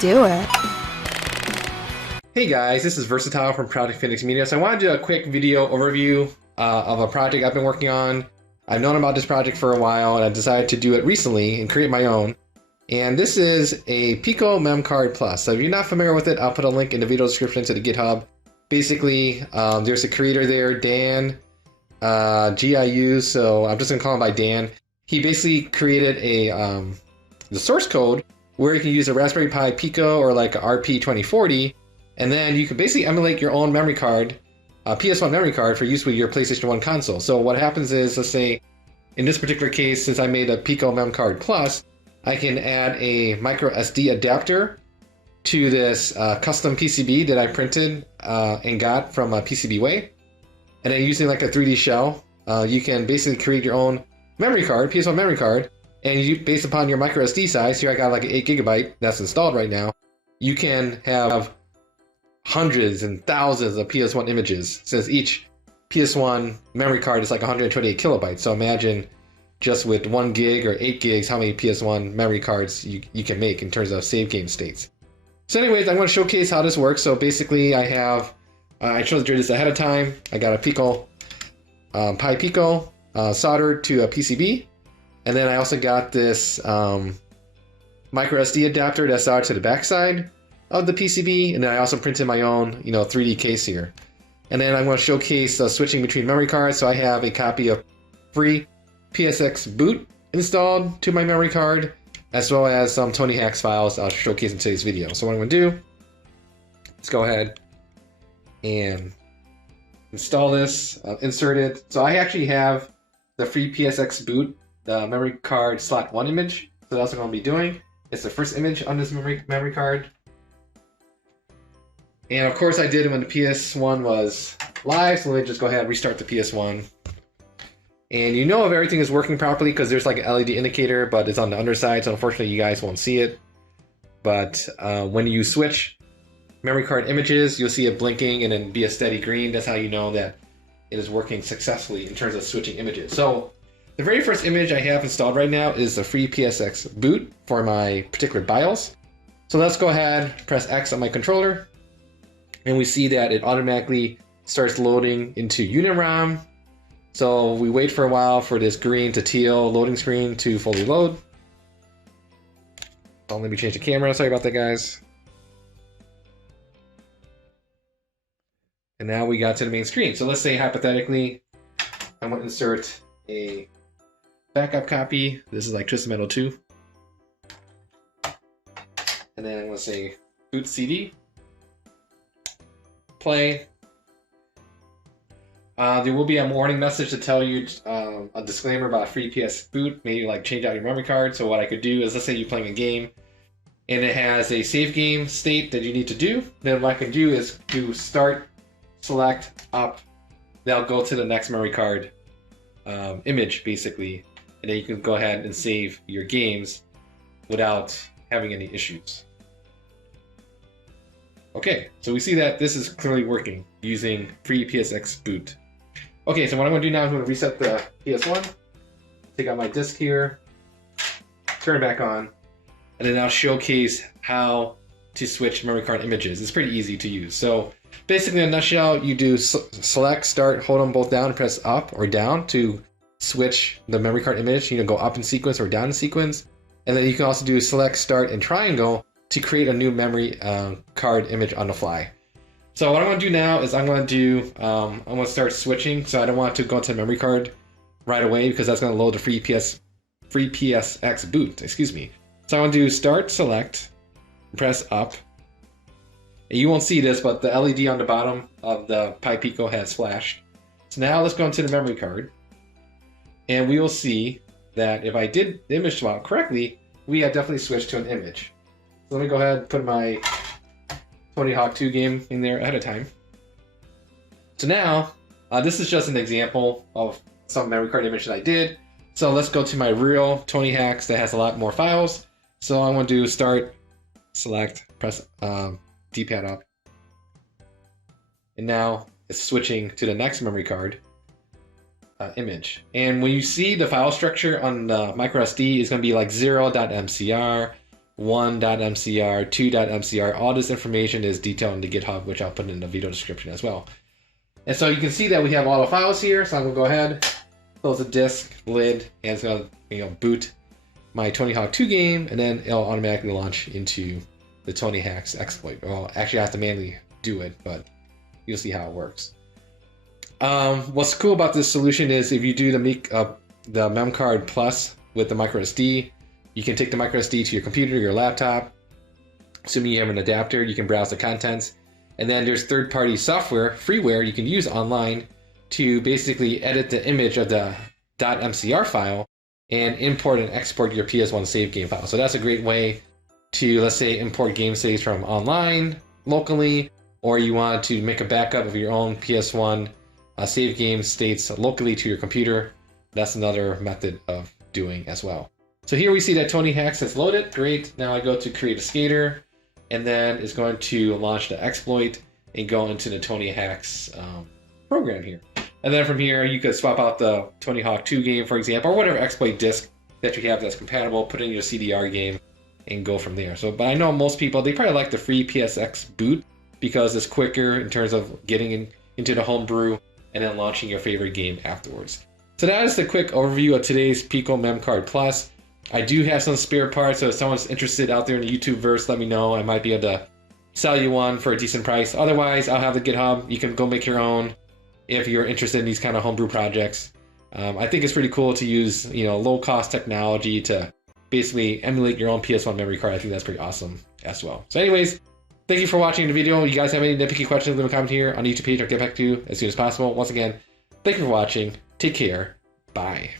do it. Hey guys, this is Versatile from Project Phoenix Media. So I want to do a quick video overview of a project I've been working on. I've known about this project for a while and I decided to do it recently and create my own. And this is a PicoMemcard Plus. So if you're not familiar with it, I'll put a link in the video description to the GitHub. Basically, there's a creator there, Dan, GIU, so I'm just gonna call him by Dan. He basically created the source code where you can use a Raspberry Pi Pico or like a RP2040, and then you can basically emulate your own memory card, PS1 memory card for use with your PlayStation 1 console. So what happens is, let's say, in this particular case, since I made a PicoMemcard Plus, I can add a microsd adapter to this custom PCB that I printed and got from PCBWay. And then using like a 3D shell, you can basically create your own memory card, PS1 memory card, and you, based upon your microSD size, here I got like an 8 GB that's installed right now, you can have hundreds and thousands of PS1 images, since each PS1 memory card is like 128 kilobytes. So imagine just with 1 gig or 8 gigs, how many PS1 memory cards you can make in terms of save game states. So anyways, I'm going to showcase how this works. So basically I have, I chose to do this ahead of time. I got a Pico, Pi Pico soldered to a PCB. And then I also got this microSD adapter that's soldered to the backside of the PCB. And then I also printed my own, 3D case here. And then I'm going to showcase switching between memory cards. So I have a copy of free PSX Boot installed to my memory card, as well as some Tony Hawk's files I'll showcase in today's video. So what I'm going to do, let's go ahead and install this, insert it. So I actually have the free PSX Boot, the memory card slot 1 image. So that's what I'm going to be doing. It's the first image on this memory card. And of course I did it when the PS1 was live, so let me just go ahead and restart the PS1. And you know if everything is working properly because there's like an LED indicator, but it's on the underside, so unfortunately you guys won't see it. But when you switch memory card images, you'll see it blinking and then be a steady green. That's how you know that it is working successfully in terms of switching images. So the very first image I have installed right now is the free PSX Boot for my particular BIOS. So let's go ahead, press X on my controller, and we see that it automatically starts loading into Uniram. So we wait for a while for this green to teal loading screen to fully load. Oh, let me change the camera. Sorry about that, guys. And now we got to the main screen. So let's say hypothetically, I'm going to insert a backup copy. This is like Twisted Metal 2. And then I'm going to say boot CD. Play. There will be a warning message to tell you a disclaimer about free PS Boot, maybe like change out your memory card. So what I could do is, let's say you're playing a game and it has a save game state that you need to do. Then what I can do is do start, select, up. That'll go to the next memory card image basically. And then you can go ahead and save your games without having any issues. Okay, so we see that this is clearly working using free PSX Boot. Okay, so what I'm going to do now is I'm going to reset the PS1, take out my disk here, turn it back on, and then I'll showcase how to switch memory card images. It's pretty easy to use. So basically in a nutshell, you do select, start, hold them both down, and press up or down to switch the memory card image. You can go up in sequence or down in sequence. And then you can also do select, start, and triangle to create a new memory card image on the fly. So what I'm going to do now is I'm going to start switching. So I don't want to go into the memory card right away because that's going to load the free PSX Boot, excuse me. So I'm going to do start, select, press up. And you won't see this, but the LED on the bottom of the Pi Pico has flashed. So now let's go into the memory card. And we will see that if I did the image swap correctly, we have definitely switched to an image. So let me go ahead and put my Tony Hawk 2 game in there ahead of time. So now, this is just an example of some memory card image that I did. So let's go to my real Tony Hawk's that has a lot more files. So I'm going to do start, select, press D-pad up. And now it's switching to the next memory card image. And when you see the file structure on the microSD, it's going to be like 0.mcr, 1.mcr, 2.mcr. All this information is detailed in the GitHub, which I'll put in the video description as well. And so you can see that we have all the files here. So I'm gonna go ahead, close the disk lid, and it's gonna boot my Tony Hawk 2 game, and then it'll automatically launch into the Tony Hawk's exploit. Well, actually I have to manually do it, but you'll see how it works. What's cool about this solution is if you do the Memcard Plus with the microsd, you can take the microsd to your computer, your laptop. Assuming you have an adapter, you can browse the contents. And then there's third-party software, freeware you can use online to basically edit the image of the .mcr file and import and export your PS1 save game file. So that's a great way to, let's say, import game saves from online, locally, or you want to make a backup of your own PS1 save game states locally to your computer. That's another method of doing as well. So here we see that Tony Hawk's has loaded. Great. Now I go to create a skater, and then it's going to launch the exploit and go into the Tony Hawk's program here. And then from here, you could swap out the Tony Hawk 2 game, for example, or whatever exploit disk that you have that's compatible, put in your CDR game, and go from there. So, but I know most people, they probably like the free PSX Boot because it's quicker in terms of getting into the homebrew and then launching your favorite game afterwards. So that is the quick overview of today's PicoMemcard Plus. I do have some spare parts, so if someone's interested out there in the YouTube verse, let me know. I might be able to sell you one for a decent price. Otherwise, I'll have the GitHub. You can go make your own if you're interested in these kind of homebrew projects. I think it's pretty cool to use, low-cost technology to basically emulate your own PS1 memory card. I think that's pretty awesome as well. So anyways, thank you for watching the video. You guys have any nitpicky questions, leave a comment here on the YouTube page. I'll get back to you as soon as possible. Once again, thank you for watching. Take care. Bye.